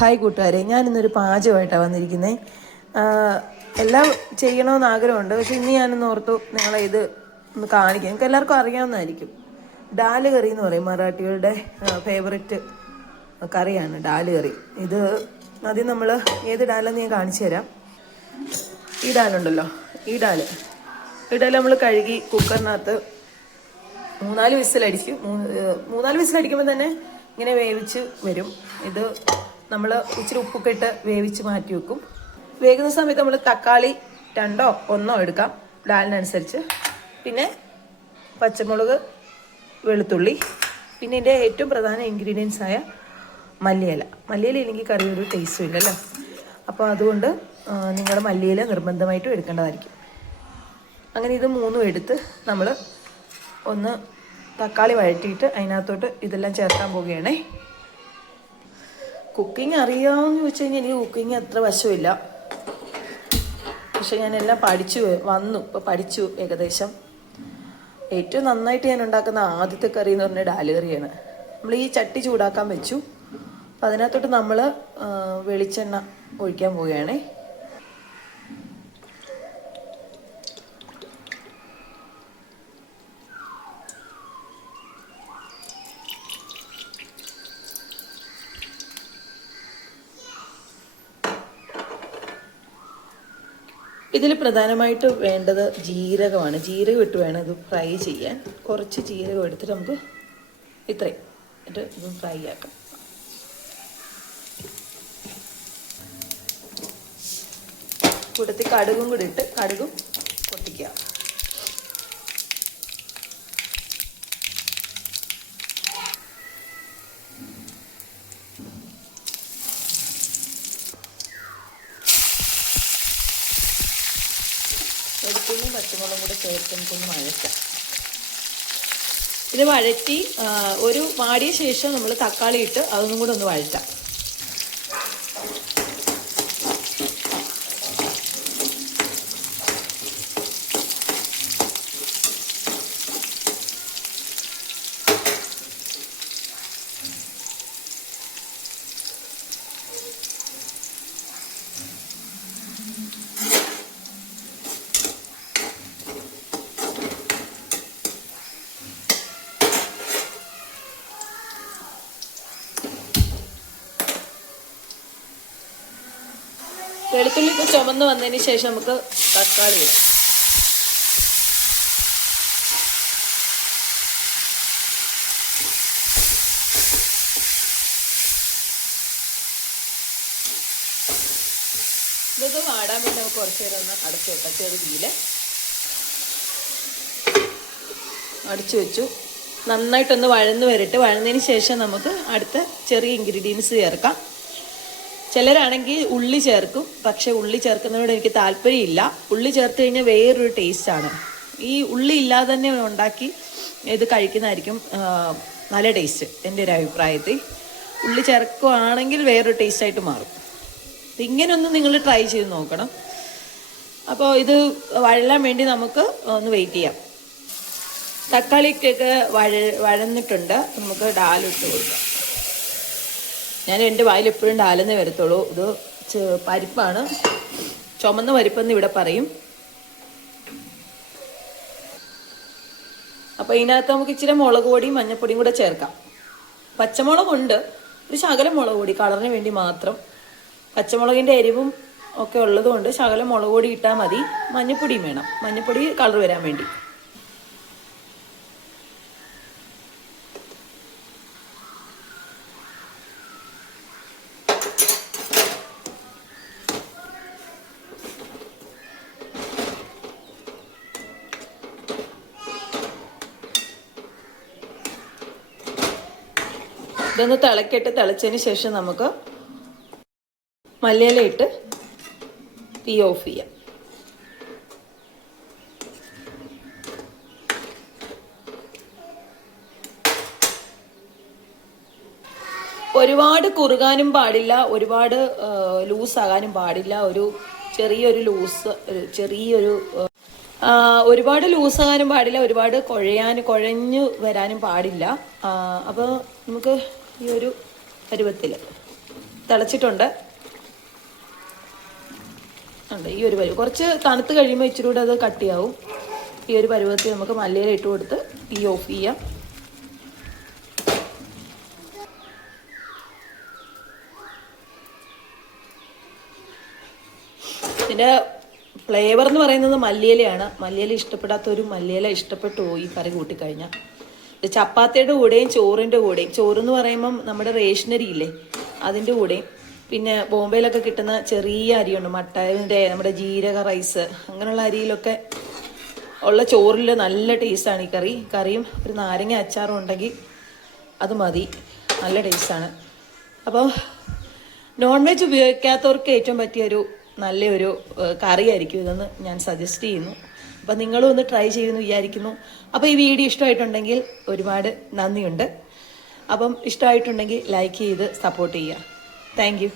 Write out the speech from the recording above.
Hi കൂട്ടുകാരെ, ഞാനിന്നൊരു പാചകമായിട്ടാണ് വന്നിരിക്കുന്നത്. എല്ലാം ചെയ്യണമെന്ന് ആഗ്രഹമുണ്ട്, പക്ഷെ ഇന്ന് ഞാനൊന്ന് ഓർത്തു നിങ്ങളെ ഇത് ഒന്ന് കാണിക്കാം. നിങ്ങൾക്ക് എല്ലാവർക്കും അറിയാവുന്നതായിരിക്കും. ഡാല് കറി എന്ന് പറയും, മറാഠികളുടെ ഫേവററ്റ് കറിയാണ് ഡാല് കറി. ഇത് ആദ്യം നമ്മൾ ഏത് ഡാലെന്ന് ഞാൻ കാണിച്ചു തരാം. ഈ ഡാലുണ്ടല്ലോ, ഈ ഡാല് നമ്മൾ കഴുകി കുക്കറിനകത്ത് മൂന്നാല് വിസിലടിക്കുമ്പോൾ തന്നെ ഇങ്ങനെ വേവിച്ച് വരും. ഇത് നമ്മൾ ഇച്ചിരി ഉപ്പൊക്കെ ഇട്ട് വേവിച്ച് മാറ്റി വെക്കും. വേകുന്ന സമയത്ത് നമ്മൾ തക്കാളി 2 or 1 എടുക്കാം, ഡാലിനനുസരിച്ച്. പിന്നെ പച്ചമുളക്, വെളുത്തുള്ളി, പിന്നെ ഇതിൻ്റെ ഏറ്റവും പ്രധാന ഇൻഗ്രീഡിയൻസ് ആയ മല്ലിയില ഇല്ലെങ്കിൽ കറി ഒരു ടേസ്റ്റും ഇല്ലല്ലോ. അപ്പോൾ അതുകൊണ്ട് നിങ്ങൾ മല്ലിയില നിർബന്ധമായിട്ടും എടുക്കേണ്ടതായിരിക്കും. അങ്ങനെ ഇത് 3 എടുത്ത് നമ്മൾ ഒന്ന് തക്കാളി വഴറ്റിയിട്ട് അതിനകത്തോട്ട് ഇതെല്ലാം ചേർക്കാൻ പോവുകയാണേ. കുക്കിംഗ് അറിയാമെന്ന് ചോദിച്ചു കഴിഞ്ഞാൽ എനിക്ക് കുക്കിംഗ് അത്ര വശമില്ല, പക്ഷെ ഞാനെല്ലാം ഇപ്പോൾ പഠിച്ചു ഏകദേശം. ഏറ്റവും നന്നായിട്ട് ഞാൻ ഉണ്ടാക്കുന്ന ആദ്യത്തെ കറി എന്ന് പറഞ്ഞാൽ ഡാല് കറിയാണ്. നമ്മൾ ഈ ചട്ടി ചൂടാക്കാൻ വെച്ചു, അപ്പം അതിനകത്തോട്ട് നമ്മൾ വെളിച്ചെണ്ണ ഒഴിക്കാൻ പോവുകയാണേ. ഇതിൽ പ്രധാനമായിട്ട് വേണ്ടത് ജീരകമാണ്. ജീരകം ഇട്ട് വേണം ഇത് ഫ്രൈ ചെയ്യാൻ. കുറച്ച് ജീരകം എടുത്തിട്ട് നമുക്ക് ഇത്രയും ഇത് ഫ്രൈ ആക്കാം. കൂട്ടത്തിൽ കടുകും കൂടി ഇട്ട് കടുകും പൊട്ടിക്കുക. വെളുത്തുള്ളിയും പച്ചമുളകും കൂടെ ചേർത്ത് നമുക്കൊന്ന് വഴറ്റാം. ഇത് വഴറ്റി ഒരു വാടിയ ശേഷം നമ്മൾ തക്കാളി ഇട്ട് അതൊന്നും കൂടെ ഒന്ന് വഴറ്റാം. വെളുത്തുള്ളി ഇപ്പോൾ ചുമന്ന് വന്നതിന് ശേഷം നമുക്ക് തക്കാളി ഇടാം. ഇത് വാടാൻ വേണ്ടി നമുക്ക് കുറച്ച് നേരം ഒന്ന് അടച്ചു വെക്കാം. ചെറുതിയിൽ അടച്ചു വെച്ചു. നന്നായിട്ടൊന്ന് വഴന്ന് വരട്ടെ. വഴന്നതിന് ശേഷം നമുക്ക് അടുത്ത ചെറിയ ഇൻഗ്രീഡിയൻസ് ചേർക്കാം. ചിലരാണെങ്കിൽ ഉള്ളി ചേർക്കും, പക്ഷെ ഉള്ളി ചേർക്കുന്നതിനോട് എനിക്ക് താല്പര്യമില്ല. ഉള്ളി ചേർത്ത് കഴിഞ്ഞാൽ വേറൊരു ടേസ്റ്റാണ്. ഈ ഉള്ളി ഇല്ലാതെ തന്നെ ഉണ്ടാക്കി ഇത് കഴിക്കുന്നതായിരിക്കും നല്ല ടേസ്റ്റ്. എൻ്റെ ഒരു അഭിപ്രായത്തിൽ ഉള്ളി ചേർക്കുകയാണെങ്കിൽ വേറൊരു ടേസ്റ്റായിട്ട് മാറും. ഇങ്ങനെയൊന്ന് നിങ്ങൾ ട്രൈ ചെയ്ത് നോക്കണം. അപ്പോൾ ഇത് വഴലാൻ വേണ്ടി നമുക്ക് ഒന്ന് വെയിറ്റ് ചെയ്യാം. തക്കാളിക്കൊക്കെ വഴന്നിട്ടുണ്ട്. നമുക്ക് ഡാലിട്ട് കൊടുക്കാം. ഞാൻ എൻ്റെ വായിൽ എപ്പോഴും ഡാലെന്നേ വരത്തുള്ളൂ. ഇത് പരിപ്പാണ്, ചുമന്ന പരിപ്പെന്ന് ഇവിടെ പറയും. അപ്പോൾ ഇതിനകത്ത് നമുക്ക് ഇച്ചിരി മുളക് പൊടിയും മഞ്ഞൾപ്പൊടിയും കൂടെ ചേർക്കാം. പച്ചമുളകുണ്ട്, ഒരു ശകലം മുളക് പൊടി കളറിന് വേണ്ടി മാത്രം. പച്ചമുളകിൻ്റെ എരിവും ഒക്കെ ഉള്ളതുകൊണ്ട് ശകലം മുളക് പൊടി ഇട്ടാൽ മതി. മഞ്ഞൾപ്പൊടിയും വേണം, മഞ്ഞൾപ്പൊടി കളർ വരാൻ വേണ്ടി. ഇതൊന്ന് തിളച്ചതിന് ശേഷം നമുക്ക് മല്ലിയില ഇട്ട് തീ ഓഫ് ചെയ്യാം. ഒരുപാട് കുറുകാനും പാടില്ല, ഒരുപാട് ലൂസാകാനും പാടില്ല. ഒരു ഒരുപാട് ലൂസാകാനും പാടില്ല, ഒരുപാട് കുഴഞ്ഞു വരാനും പാടില്ല. അപ്പോൾ നമുക്ക് ഈ ഒരു പരുവത്തിൽ തിളച്ചിട്ടുണ്ട്. ഉണ്ട് ഈ ഒരു പരുവം. കുറച്ച് തണുത്ത് കഴിയുമ്പോൾ ഇച്ചിരി കൂടെ അത് കട്ടിയാവും. ഈ ഒരു പരുവത്തിൽ നമുക്ക് മല്ലിയില ഇട്ട് കൊടുത്ത് തീ ഓഫ് ചെയ്യാം. ഇതിൻ്റെ ഫ്ലേവർ എന്ന് പറയുന്നത് മല്ലിയിലയാണ്. മല്ലിയില ഇഷ്ടപ്പെടാത്തൊരു മല്ലിയില ഇഷ്ടപ്പെട്ടു പോയി ഈ കറി കൂട്ടിക്കഴിഞ്ഞാൽ. ഇത് ചപ്പാത്തിയുടെ കൂടെയും ചോറിൻ്റെ കൂടെയും, ചോറെന്ന് പറയുമ്പം നമ്മുടെ റേഷനരി ഇല്ലേ അതിൻ്റെ കൂടെയും, പിന്നെ ബോംബെയിലൊക്കെ കിട്ടുന്ന ചെറിയ അരിയുണ്ട് മട്ടൻ്റെ, നമ്മുടെ ജീരക റൈസ്, അങ്ങനെയുള്ള അരിയിലൊക്കെ ഉള്ള ചോറിൽ നല്ല ടേസ്റ്റാണ് ഈ കറിയും ഒരു നാരങ്ങ അച്ചാറും ഉണ്ടെങ്കിൽ അത് മതി, നല്ല ടേസ്റ്റാണ്. അപ്പോൾ നോൺ വെജ് ഉപയോഗിക്കാത്തവർക്ക് ഏറ്റവും പറ്റിയൊരു നല്ലൊരു കറിയായിരിക്കും ഇതെന്ന് ഞാൻ സജസ്റ്റ് ചെയ്യുന്നു. അപ്പം നിങ്ങളും ഒന്ന് ട്രൈ ചെയ്യുമെന്ന് വിചാരിക്കുന്നു. അപ്പോൾ ഈ വീഡിയോ ഇഷ്ടമായിട്ടുണ്ടെങ്കിൽ ഒരുപാട് നന്ദിയുണ്ട്. അപ്പം ഇഷ്ടമായിട്ടുണ്ടെങ്കിൽ ലൈക്ക് ചെയ്ത് സപ്പോർട്ട് ചെയ്യുക. Thank you.